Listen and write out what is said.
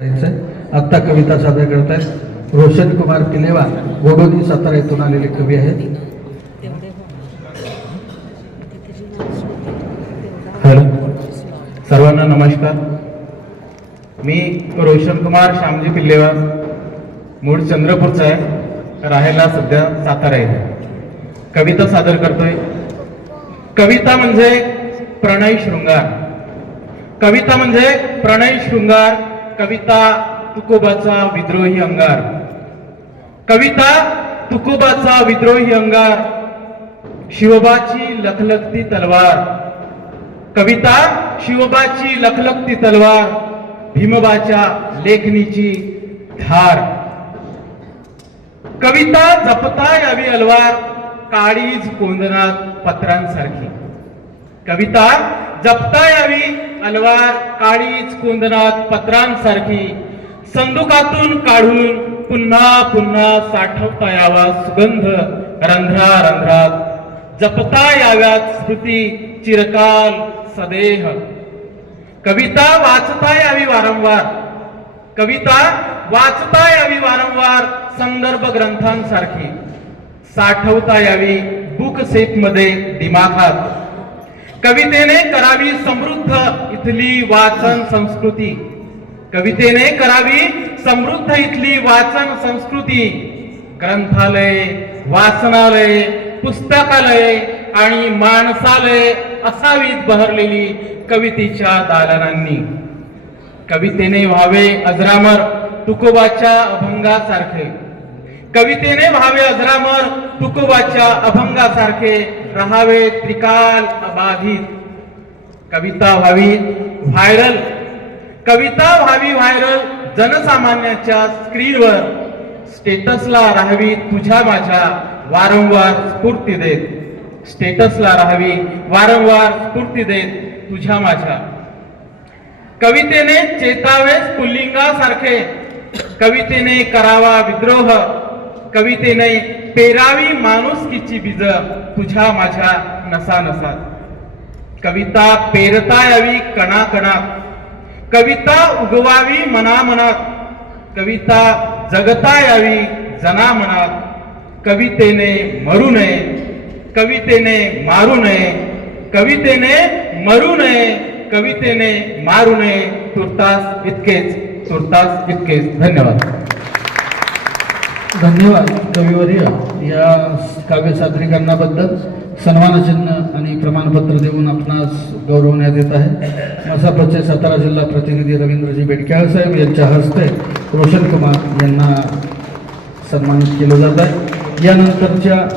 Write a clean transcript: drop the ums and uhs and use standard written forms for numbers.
आत्ता कविता सादर करत आहेत रोशन कुमार पिलेवा, गोडोली सातारा येथून आलेले कवी आहेत. हॅलो, सर्वांना नमस्कार. मी रोशन कुमार श्यामजी पिल्लेवार, मूळ चंद्रपूरचा आहे, राहायला सध्या सातारा येथे. कविता सादर करतोय. कविता म्हणजे प्रणय शृंगार. कविता म्हणजे प्रणय शृंगार. कविता तुकोबाचा विद्रोही अंगार. कविता तुकोबाचा विद्रोही अंगार. शिवबाची लखलखती तलवार. कविता शिवबाची लखलखती तलवार. भीमबाच्या लेखणीची धार. कविता जपता यावी अलवार, काळीज कोंदणात पत्रांसारखी. कविता जपता यावी अलवार, काळीज कोंदणात पत्रांसारखी. संदुकातून काढून पुन्हा पुन्हा साठवता यावा सुगंध रंध्रा रंध्रात. जपता याव्यात स्मृती चिरकाल सदेह. कविता वाचता यावी वारंवार. कविता वाचता यावी वारंवार, संदर्भ ग्रंथांसारखी. साठवता यावी बुक सेट मध्ये दिमाखात. कवितेने करावी समृद्ध इथली वाचन संस्कृती. कवितेने करावी समृद्ध इथली वाचन संस्कृती. ग्रंथालय, वाचनालय, पुस्तकालय आणि माणसालय असावीत बहरलेली कवितेच्या दालनांनी. कवितेने व्हावे अजरामर तुकोबाच्या अभंगासारखे. कवितेने व्हावे अजरामर तुकोबाच्या अभंगासारखे. राहावे त्रिकाल अबाधित. कविता व्हावी व्हायरल. कविता व्हावी व्हायरल जनसामान्याच्या स्क्रीनवर. स्टेटसला राहावी तुझ्या माझ्या वारंवार स्फूर्ती देत. स्टेटसला राहावी वारंवार स्फूर्ती देत तुझ्या माझ्या. कवितेने चेतावे पुल्लिंगासारखे. कवितेने करावा विद्रोह. कवितेने पेरावी माणुसकीची बीज तुझ्या माझ्या नसानसात. कविता पेरता यावी कणाकणात. कविता उगवावी मनामनात. कविता जगता यावी जनामनात. कवितेने मरू नये. कवितेने मारू नये. कवितेने मरू नये. कवितेने मारू नये. तुर्तास इतकेच. तुर्तास इतकेच. धन्यवाद. धन्यवाद कविवर्य. या काव्य सादरीकरणाबद्दल सन्मानचिन्ह आणि प्रमाणपत्र देऊन आपणास गौरवण्यात येत आहे. मसापचे सातारा जिल्हा प्रतिनिधी रवींद्रजी बेडक्याळ साहेब यांच्या हस्ते रोशन कुमार यांना सन्मानित केलं जात आहे. यानंतरच्या